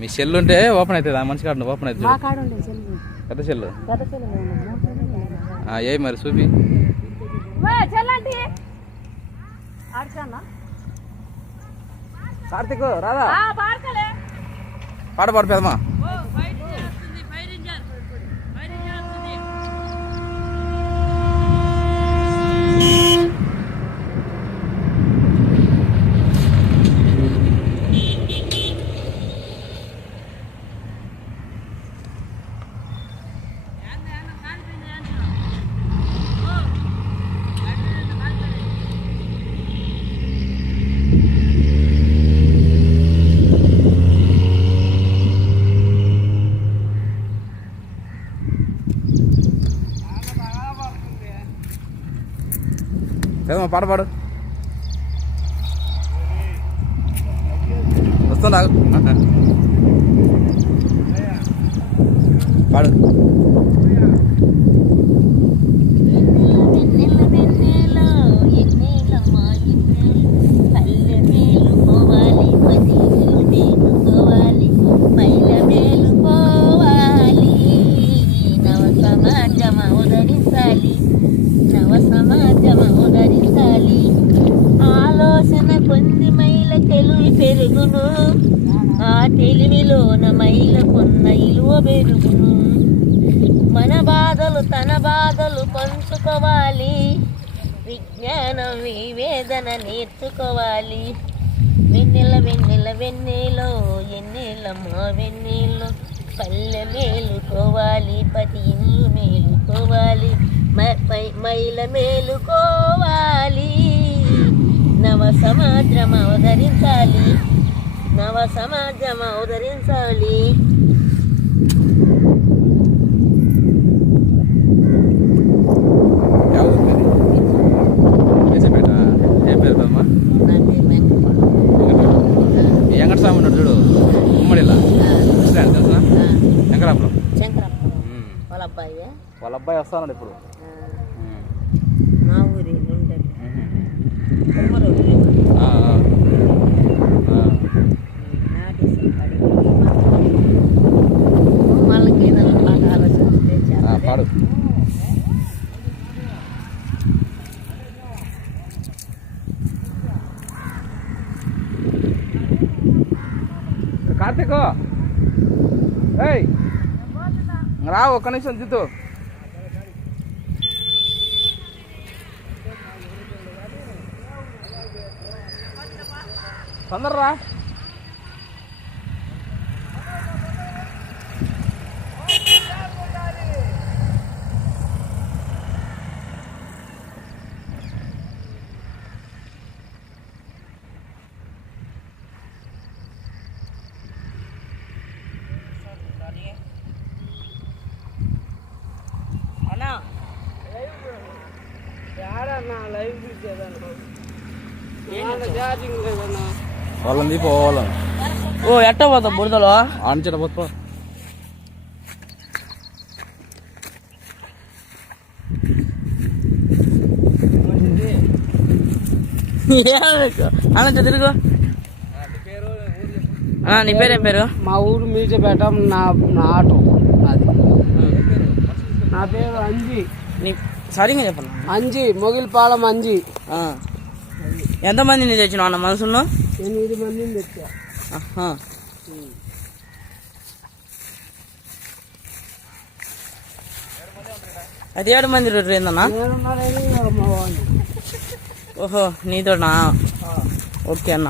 మీ cell ఉంటే open అవుతుంది ఆ మనిషి కాడ ఓపెన్ అవుతుంది. పెద్ద సెల్ ఏ మరి చూపి. కార్తిక్ రాదా పాట పాడు పెదమా? పెదమా పాట పాడు. వస్తుందా? పాడు. వెలుగును మన బాధలు తన బాధలు పంచుకోవాలి. విజ్ఞానం వివేదన నేర్చుకోవాలి. వెన్నెల వెన్నెల వెన్నెలో ఎన్నెలమ్మ వెన్నెలో పల్లె మేలుకోవాలి పతి ఇల్లు మేలుకోవాలి మ- పై- మైల మేలుకోవాలి. నవ సమాజం అవతరించాలి నవ సమాజం అవతరించాలి. వాళ్ళ అబ్బాయి వాళ్ళ అబ్బాయి వస్తాడు ఇప్పుడు మా ఊరి ఉండదు ఉమ్. కుమ్మరోడు ఆ, ఆ. ఆ. నాటేసి వాళ్ళకి ఏదైనా పాట ఆలోచన ఉంటే ఆ, చేస్తారే. పాడు కార్తీక్ ఏయ్ రా ఒక్క నిమిషం జిత్తు తొందరరా. వాళ్ళని ఓ ఎట్ట పోతాం బురదలో? ఆడించట పోతా. అలా తిరుగు. ఆ, నీ పేరేం పేరు? మా ఊరు మీజపేట నా నా ఆటో. నాది. నా పేరు? అంజి. నీ సరిగా చెప్పను? అంజి మొగిలిపాలెం అంజి. ఎంతమందిని తెచ్చినావు అన్న మనసులో? ఎనిమిది మందిని తెచ్చా. అది ఏడు మంది వాళ్ళు ఓహో నీతోనా? ఓకే అన్న.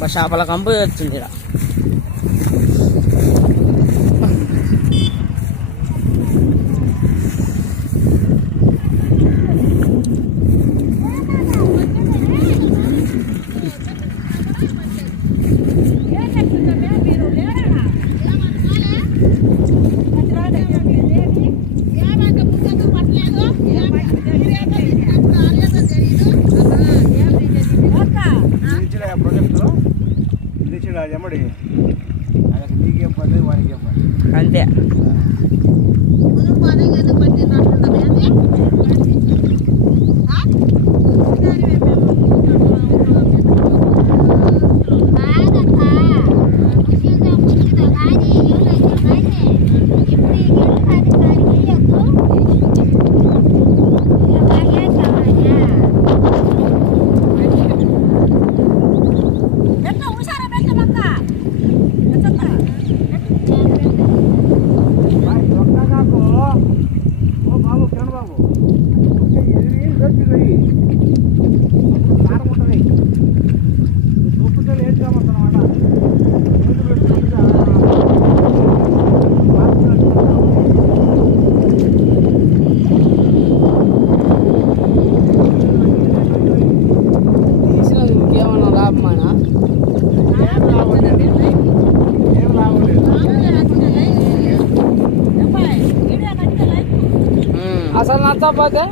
అబ్బా చేపల కంపు వచ్చింది ఈడ. అంతే పోతే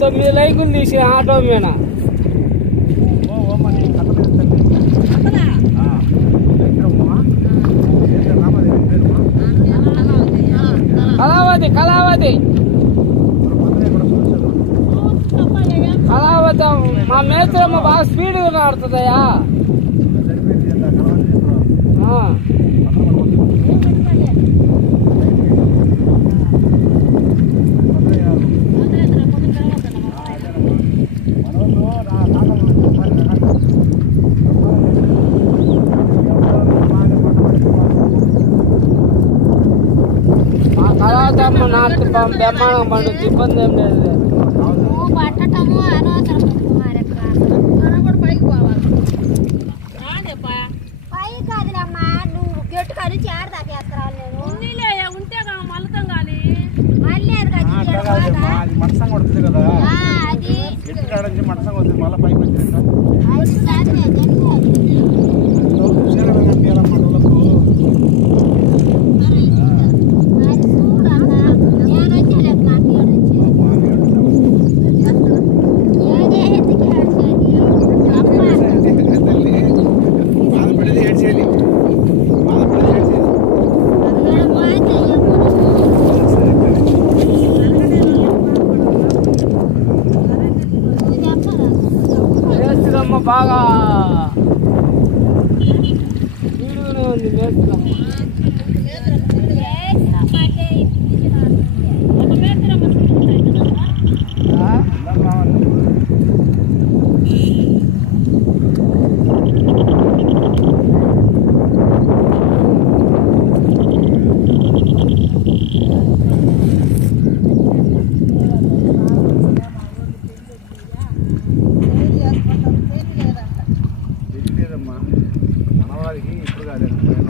తొమ్మిది లైకులు తీసి ఆటో మీద. కళావతి కళావతి. కళావతి మా మేత్రమ్మ బాగా స్పీడ్గా ఆడుతుందయ్యా. తమ్ము నాకు బ్రహ్మాండం పండుద్ది ఇబ్బంది ఏం లేదు మనసం కొడుతుంది కదా అది మళ్ళీ పైకి వేస్తున్నాము